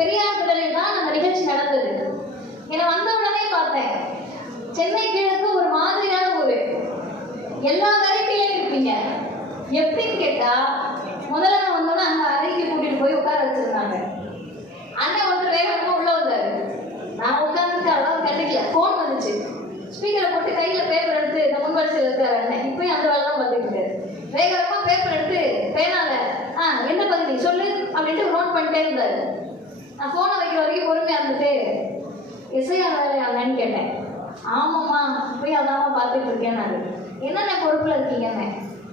பெரியார் கடலில் தான் நம்ம நிகழ்ச்சி நடந்தது. ஏன்னா வந்த உடனே பார்த்தேன். சென்னை கிழக்கு ஒரு மாதிரியான ஊர். எல்லா வெரைட்டிலையும் இருப்பீங்க எப்படின்னு கேட்டா முதல்ல நான் வந்தோடனே அங்க அறைக்கு கூட்டிட்டு போய் உட்கார வச்சிருந்தாங்க. அண்ணன் வந்து வேகமா உள்ள வந்தாரு. நான் உட்காந்துட்டு அவ்வளவு கண்டுக்கல போன் வந்துச்சு. ஸ்பீக்கரை போட்டு கையில பேப்பர் எடுத்து இந்த முன் வரிசையில் இருக்காரு அண்ணன் இப்பயும் அந்த வேலை தான் பார்த்துக்கிட்டு வேகமா பேப்பர் எடுத்து பேனால ஆ என்ன பகுதி சொல்லு அப்படின்ட்டு நோட் பண்ணிட்டே இருந்தாரு. நான் ஃபோனை வைக்கிற வரைக்கும் பொறுமையாக இருந்துட்டு எஸ்ஐஆர் வேலையாங்கன்னு கேட்டேன். ஆமாம்மா போய் அதாம்மா பார்த்துட்டு இருக்கேன் நான் என்னென்ன பொறுப்பில் இருக்கீங்கன்னு?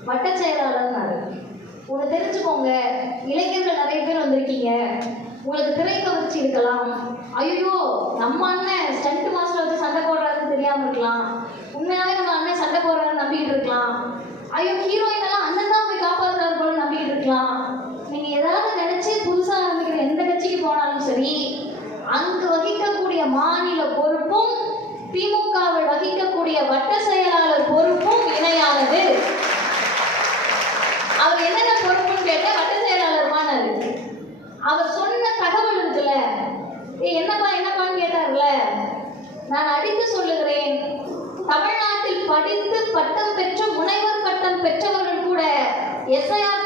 வட்ட செயலாளர்னாரு. உங்களை தெரிஞ்சுக்கோங்க இளைஞர்கள் நிறைய பேர் வந்திருக்கீங்க. உங்களுக்கு திரை கவர்ச்சி இருக்கலாம். ஐயோ நம்ம அண்ணன் ஸ்டண்ட் மாஸ்டர் வச்சு சண்டை போடுறாருன்னு தெரியாமல் இருக்கலாம். உண்மையாகவே நம்ம அண்ணன் சண்டை போடுறாருன்னு நம்பிக்கிட்டு இருக்கலாம். ஐயோ ஹீரோயின் எல்லாம் அண்ணன் மாநில பொறுப்பும் திமுகவில் வகிக்கக்கூடிய வட்ட செயலாளர் பொறுப்பும் இணையானது. அவர் என்னென்ன பொறுப்புன்னு கேட்ட வட்ட செயலாளர் மாணவர் அவர் சொன்ன தகவல் இருக்குல்ல? ஏ என்னப்பா என்னப்பான்னு கேட்டார்ல? நான் அடித்து சொல்லுகிறேன். தமிழ்நாட்டில் படித்து பட்டம் பெற்ற முனைவர் பட்டம் பெற்றவர்கள் கூட எஸ்ஐஆர்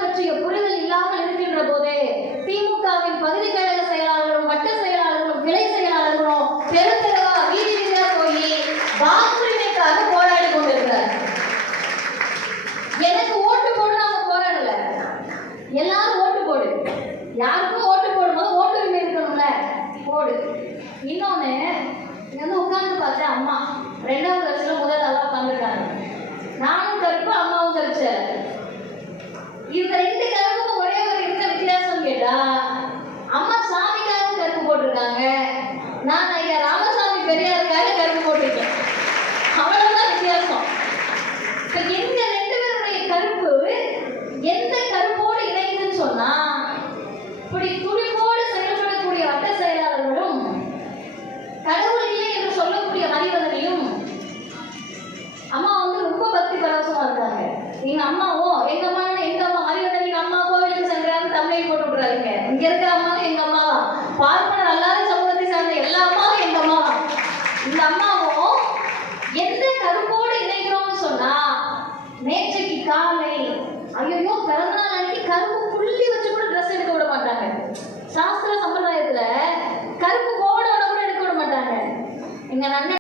எல்லாரும் ஓட்டு போடு. யாருக்கும் ஓட்டு போடும்போது ஓட்டு உரிமை இருக்கணும்ல. போடு. இன்னொன்னு இங்க வந்து உட்காந்து பார்த்தேன் அம்மா ரெண்டாவது வருஷத்துல முதல் ஆளா உட்காந்துருக்காங்க நானும் கருப்பு அம்மாவும் கருப்பு. இந்த ரெண்டு கருப்புக்கும் ஒரே ஒரு இருக்க வித்தியாசம் கேட்டா அம்மா சாமிக்காக கருப்பு போட்டிருக்காங்க. நான் ஐயா ராமசாமி பெரியாருக்காக கருப்பு போட்டிருக்கேன். அவ்வளவுதான் வித்தியாசம். வட்ட செயலாளர்களும் கடவுள் இல்லை என்று சொல்லக்கூடிய மனிதர்களையும் அம்மா வந்து ரொம்ப பக்தி பரவசமா இருக்காங்க. எங்க அம்மாவும் எங்க அம்மா எங்க அம்மா மரியாதை எங்க அம்மா கோவிலுக்கு சென்றாங்க தமிழை போட்டு விடுறாங்க இங்க இருக்கிற அம்மாவும் எங்க அம்மா பார்ப்பனர் அல்லாத சமூகத்தை சார்ந்த எல்லா அம்மாவும் எங்க அம்மாவா இந்த அம்மா